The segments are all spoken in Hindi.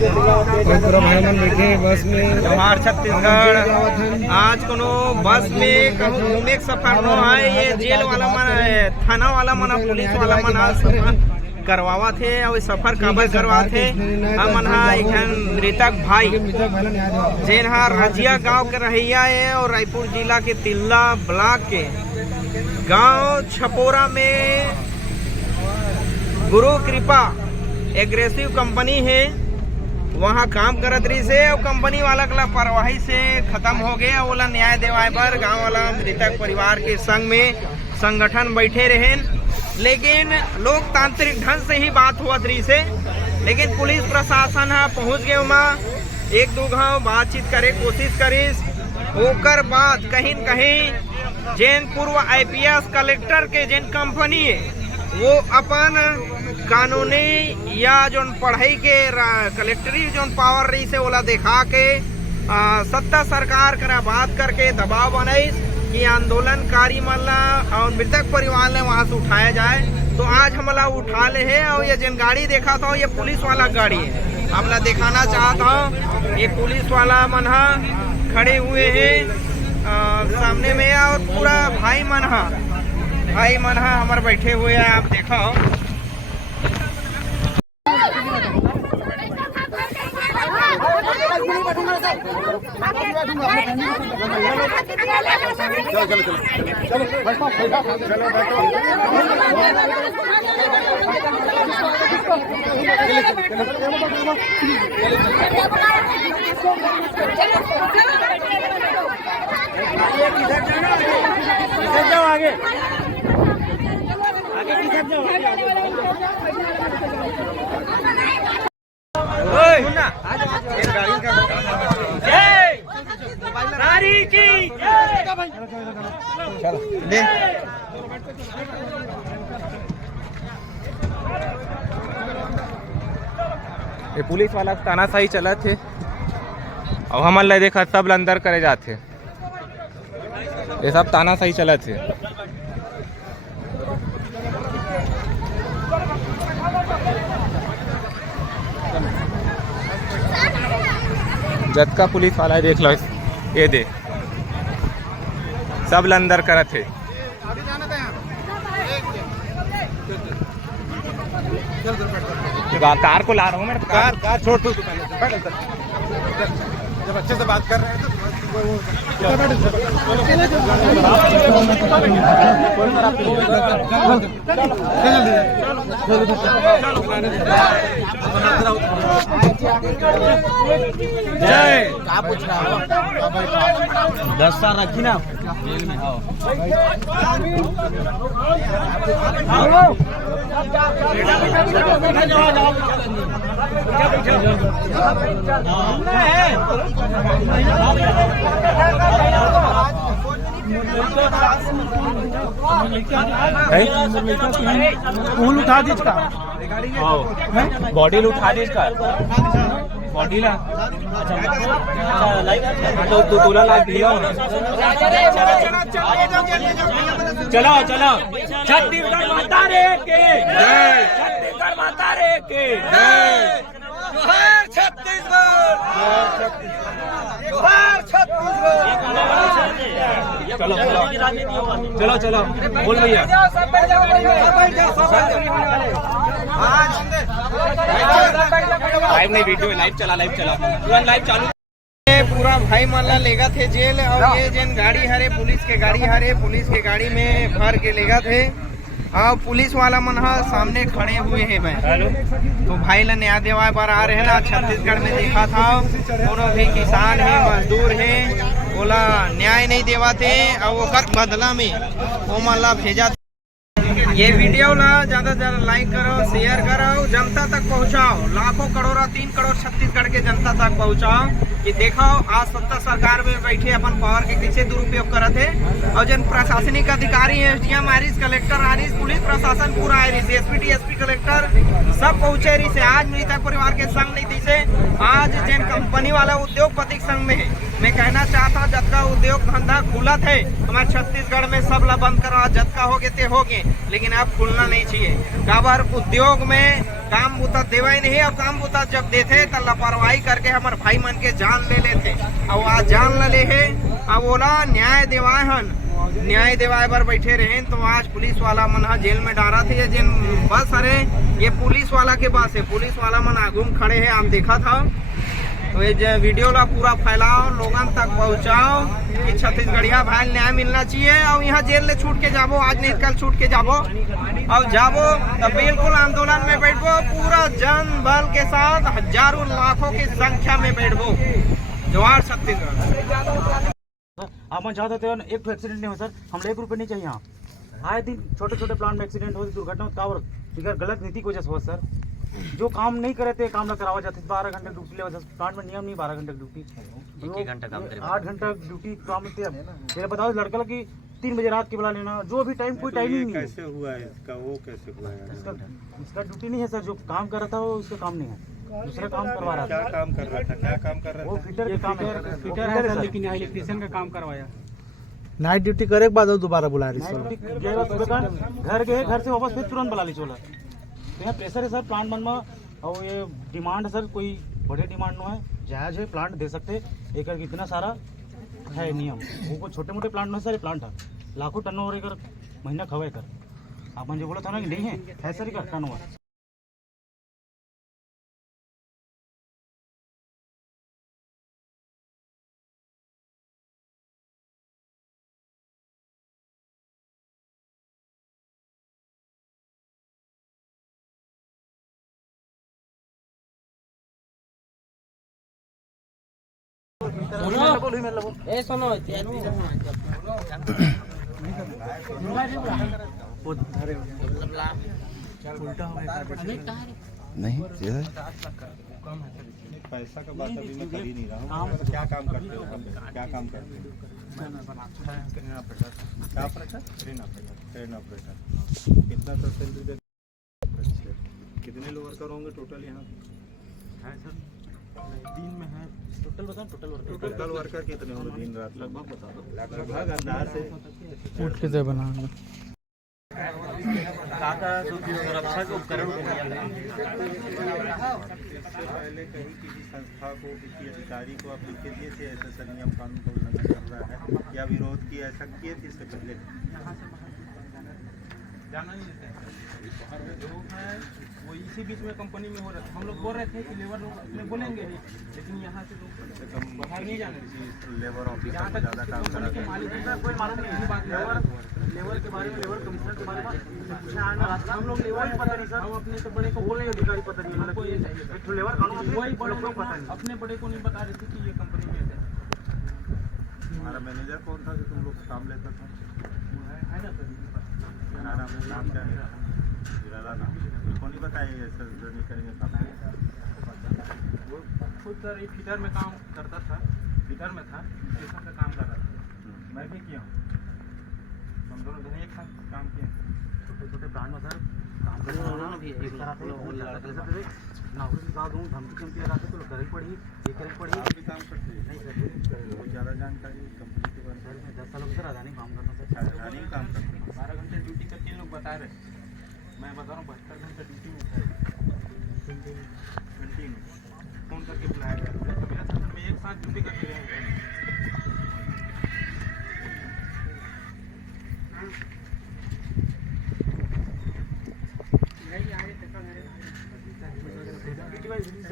बैठे बस में जवाहर छत्तीसगढ़ आज कोनो बस में कहूँ घूमे के सफर न है। ये जेल वाला मन थाना वाला मन पुलिस वाला मन सफर करवावा थे और सफर काबर करवा थे। हमन मृतक भाई जेन हा रजिया गांव के रहिया है और रायपुर जिला के तिल्ला ब्लॉक के गांव छपोरा में गुरु कृपा एग्रेसिव कंपनी है, वहाँ काम करत रही से और कंपनी वाला का लापरवाही से खत्म हो गया। ओला न्याय देवाए पर गांव वाला मृतक परिवार के संग में संगठन बैठे रहे, लेकिन लोकतांत्रिक ढंग से ही बात हुआ रही से। लेकिन पुलिस प्रशासन हा पहुँच गए वहाँ, एक दो गाँव बातचीत करे कोशिश करिस। ओकर बाद कहीं न कहीं जैन पूर्व IPS कलेक्टर के जैन कंपनी है वो अपन कानूनी या जो पढ़ाई के कलेक्टरी जो पावर रही से ओला दिखा के सत्ता सरकार करा बात करके दबाव बनाई कि आंदोलनकारी मल्ला और मृतक परिवार ने वहाँ से उठाया जाए। तो आज हमला उठा ले है और ये जिन गाड़ी देखा था ये पुलिस वाला गाड़ी है। हमला दिखाना चाहता हूँ ये पुलिस वाला मन खड़े हुए हैं सामने में और पूरा भाई मन हमारे बैठे हुए हैं। आप देखो चलो चलो चलो चलो बैठो चलो बैठो किधर जाओ आगे आगे किधर जाओ नारी की चलो ले ये पुलिस वाला तानाशाही चला थे और हमन ला देखा सब अंदर करे जाते। ये सब तानाशाही चला थे। जतका पुलिस वाला है देख लो, ये दे सब अंदर करत थे। कार को ला रहा हूँ मैं। कार छोड़ दो तू पहले जब अच्छे से बात कर रहे हैं जय क्या पूछ रहा हो 10 साल रखी ना जेल में। फूल उठा दीजिएगा, बॉडी उठा दीजिएगा, बॉडी ला तो तुला ला दिया। चलो चलो छत्तीसगढ़ माता रे के जय, छत्तीसगढ़ माता रे के जय, जोहार छत्तीसगढ़, जोहार छत्तीसगढ़। चलो चलो चलो बोल भैया। लाइव नहीं वीडियो लाइव चला लाइव चालू। पूरा भाई माला लेगा थे जेल और ये जन गाड़ी हरे पुलिस के गाड़ी में भर के लेगा थे और पुलिस वाला मन सामने खड़े हुए हैं। मैं तो भाई ला न्याय देवाए पर आ रहे हैं ना। छत्तीसगढ़ में देखा था कोनो भी किसान है मजदूर है बोला न्याय नहीं देवाते और वो बदला में वो माला भेजा। ये वीडियो ला ज्यादा से ज्यादा लाइक करो, शेयर करो, जनता तक पहुंचाओ, लाखों करोड़ों 3 करोड़ छत्तीसगढ़ के जनता तक पहुंचाओ कि देखो आज सत्ता सरकार में बैठे अपन पावर के कैसे दुरुपयोग करत है। और जन प्रशासनिक अधिकारी है SDM Aaris, collector Aaris, police प्रशासन पूरा आरिस, SP DSP कलेक्टर सब पहुंचे रही से। आज मृतक परिवार के संग नहीं थी से आज जन कंपनी वाला उद्योगपति संग में है। मैं कहना चाहता जतका उद्योग धंधा खुला थे हमारे छत्तीसगढ़ में सब ला बंद करा, जतका हो गए थे हो गए, लेकिन अब खुलना नहीं चाहिए। काबर उद्योग में काम बुता देवा ही नहीं। और काम बुता जब देते तो लापरवाही करके हमारे भाई मन के जान ले लेते। और आज जान ले है अब बोला न्याय देवाए हन, न्याय देवाए पर बैठे रहे। तो आज पुलिस वाला मन जेल में डारा थे। जिन बस अरे ये पुलिस वाला के पास है, पुलिस वाला मन आगू में खड़े हैं, आप देखा था। तो ये वीडियो ला पूरा फैलाओ, लोगों तक पहुंचाओ कि छत्तीसगढ़िया भाई न्याय मिलना चाहिए। और यहाँ जेल ले छूट के जाबो, आज नहीं कल छूट के जाबो। और जाबो तो बिल्कुल आंदोलन में बैठबो, पूरा जन बल के साथ हजारों लाखों की संख्या में बैठबो। जवाहर छत्तीसगढ़। आप चाहते थे एक एक्सीडेंट नहीं हो सर, हम 1 रुपये नहीं चाहिए। यहाँ आए दिन छोटे छोटे प्लांट में एक्सीडेंट हो, दुर्घटना और गलत नीति की वजह से हो सर। जो काम नहीं करे थे काम ना करावा जाते। 12 घंटे ड्यूटी ले, प्लांट में नियम नहीं 12 घंटे ड्यूटी, 1 घंटा काम करे, 8 घंटा ड्यूटी काम में। फिर बताओ लड़का कि 3 बजे रात के बुला लेना, जो भी टाइम कोई टाइमिंग नहीं है। कैसे हुआ है इसका, वो कैसे हुआ है? इसका ड्यूटी नहीं है सर, जो काम कर रहा था वो उसका काम नहीं है, दूसरा काम करवा रहा था। क्या काम कर रहा था, क्या काम कर रहा था? वो फिटर का काम है, फिटर है सर, लेकिन इलेक्ट्रीशियन का काम करवाया। नाइट ड्यूटी करे के बाद दोबारा बुला रही घर गए, घर से वापस फिर तुरंत बुला ली चोला। तो यहाँ प्रेशर है सर प्लांट मन में। और ये डिमांड है सर, कोई बड़े डिमांड न है, जायज है, प्लांट दे सकते। एक इतना सारा है नियम, वो छोटे मोटे प्लांट में सर, ये प्लांट है लाखों टन ओवर एक महीना खवाए कर। आपने जो बोला था ना कि नहीं है सर का टन ओवर। नहीं पैसा का बात अभी मैं कर ही नहीं रहा हूँ। क्या काम करते हो, क्या काम करते हो? क्या ऑपरेटर? Train operator. कितना सैलरी देते? कितने लोग वर्कर होंगे टोटल यहाँ? है सर दिन में है टोटल, बताओ टोटल वर्कर कितने होंगे दिन रात? लगभग बता दो, लगभग अंदाज से उठ के दे बना सुरक्षा के उपकरण इससे पहले कहीं किसी संस्था को, किसी अधिकारी को आप लिख के दिए थे ऐसा सर नियम कानून का उल्लंघन कर रहा है, या विरोध किया, ऐसा किए थे इससे पहले? जाना नहीं देते जो है वो इसी बीच में कंपनी में हो रहा था। हम लोग बोल रहे थे कि लेबर लोग अपने बोलेंगे ही, लेकिन यहाँ से लोग बाहर नहीं जाने देते। लेबर ऑफिस में ज़्यादा काम करा था। मालिक कोई मालूम नहीं है बात। लेबर के बारे में, लेबर कमिश्नर के बारे में हम लोग लेबर ही पता नहीं सर। हम अपने तो बड़े को बोले अधिकारी पता नहीं, मतलब कोई लेबर कानून वही बड़े को पता नहीं, अपने बड़े को नहीं बता रहे थे कि ये कंपनी में है। हमारा मैनेजर कौन था जो तुम लोग काम लेता था? है ना सर, नाम क्या है? नाम कौन ही बताएंगे सर, जो नहीं करेंगे काम। वो खुद सर एक फिटर में काम करता था, फिटर में था, स्टेशन का काम कर रहा था। मैं भी किया हूँ, हम दोनों जने एक साथ काम किए। छोटे छोटे प्लांट में सर काम करना भी एक तरह से नौकरी निकाल दूँ, धमकी चमकी लगाते तो कर ही पड़ी, ये कर ही पड़ी। आप भी काम करते हैं? नहीं सर, बहुत ज़्यादा जानकारी कंपनी के बारे में। 10 सालों से राजधानी काम करता सर। राजधानी काम करते हैं। 12 घंटे ड्यूटी करके लोग बता रहे, मैं बता रहा हूँ 72 घंटे ड्यूटी में था। 20 में फोन करके बुलाया गया, मेरा साथ में एक साथ ड्यूटी करके गए।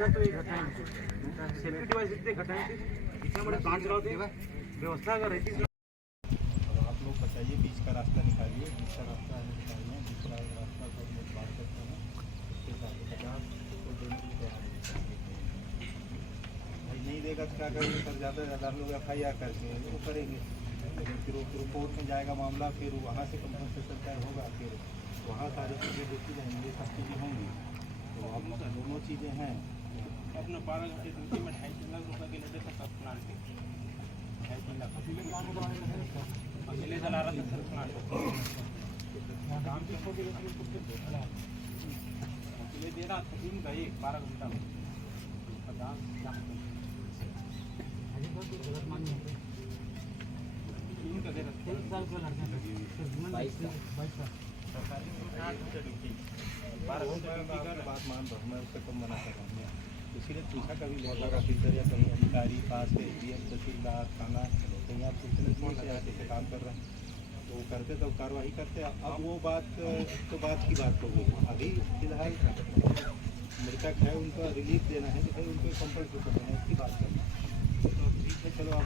तो ये घटना सेफ्टी डिवाइस इतने घटाए थे, इतने बड़े प्लांट चलाते व्यवस्था अगर रहती। आप लोग बताइए, बीच का रास्ता निकालिए, बीच का रास्ता निकालिए, बीच का रास्ता को हम लोग बात करते हैं। उसके साथ 50 को देने की तैयारी भाई नहीं देगा तो क्या करेंगे सर? ज़्यादा से ज़्यादा हम लोग FIR करके वो करेंगे, लेकिन फिर कोर्ट में जाएगा मामला, फिर वहाँ से कंपनसेशन तय होगा, फिर वहाँ सारी चीज़ें देखी जाएंगी, सब चीज़ें होंगी। तो अब दोनों चीज़ें हैं। अपने 12 घंटे ड्यूटी में 2.5 लाख रुपये के लेते थे सब प्लांट के, 2.5 लाख अकेले चला रहा था सर प्लांट। काम भी हो गया, अकेले दे रहा था दिन का 12 घंटा में 50 लाख दिन का दे रहा था। 22 साल बात मान रहा हूँ मैं, उससे कम मना कर रहा हूँ। इसीलिए पूछा कभी लेबर ऑफिसर या कहीं अधिकारी पास से डीएम तहसीलदार थाना कहीं आप पूछने कौन से यहाँ से काम कर रहे हैं तो वो करते तब कार्रवाई करते। अब वो बात तो बात की बात हो गई। अभी फिलहाल मृतक है, उनका रिलीफ देना है तो भाई उनको कंपल्सरी देना है, इसकी बात करना तो ठीक है। चलो आप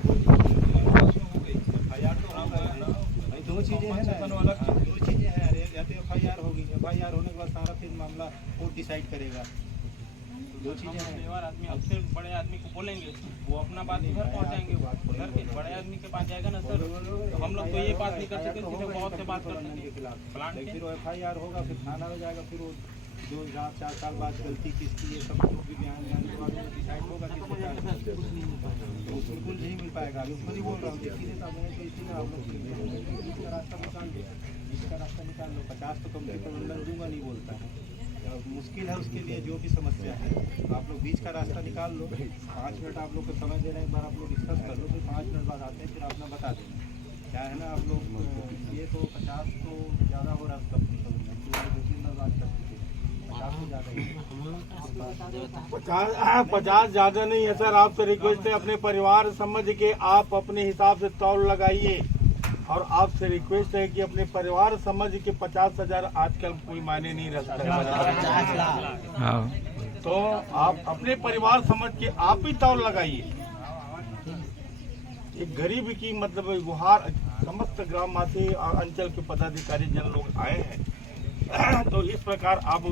FIR तो भाई दो चीज़ें हैं ना, दो चीज़ें हैं। या तो FIR होगी, FIR होने के बाद सारा फिर मामला कोर्ट डिसाइड करेगा। दो चीज़ें हैं। बेवार आदमी अक्सर बड़े आदमी को बोलेंगे, वो अपना बात घर पहुंचाएंगे, घर के बड़े आदमी के पास जाएगा ना सर। तो हम लोग तो ये बात नहीं कर सकते, सीधे बहुत से बात कर सकते प्लांट के। फिर FIR होगा, फिर थाना हो जाएगा, फिर वो जो 4 साल बाद गलती किसकी, ये सब जो भी बयान के बाद डिसाइड होगा किसको क्या तो बिल्कुल नहीं मिल पाएगा। अभी उसको नहीं बोल रहा हूँ, इसीलिए तो मैं तो इसीलिए आप लोग बीच का रास्ता निकाल दो, बीच का रास्ता निकाल लो। 50 तो कम से कम दूंगा नहीं बोलता है, मुश्किल है उसके लिए। जो भी समस्या है आप लोग बीच का रास्ता निकाल लो। 5 मिनट आप लोग को समय देना, एक बार आप लोग डिस्कस कर लो, फिर 5 मिनट बाद आते हैं, फिर अपना बता देना क्या है ना। आप लोग ये तो 50 तो ज़्यादा हो रहा है, उसका 2-3 मिनट बात कर चुके, 50 तो ज़्यादा ही 50 ज्यादा नहीं है सर। आपसे रिक्वेस्ट है अपने परिवार समझ के आप अपने हिसाब से तौल लगाइए, और आपसे रिक्वेस्ट है कि अपने परिवार समझ के 50,000 आजकल कोई मायने नहीं रखता है। तो आप अपने परिवार समझ के आप ही तौल लगाइए। एक गरीब की मतलब गुहार समस्त ग्रामवासी और अंचल के पदाधिकारी जन लोग आए हैं तो इस प्रकार आप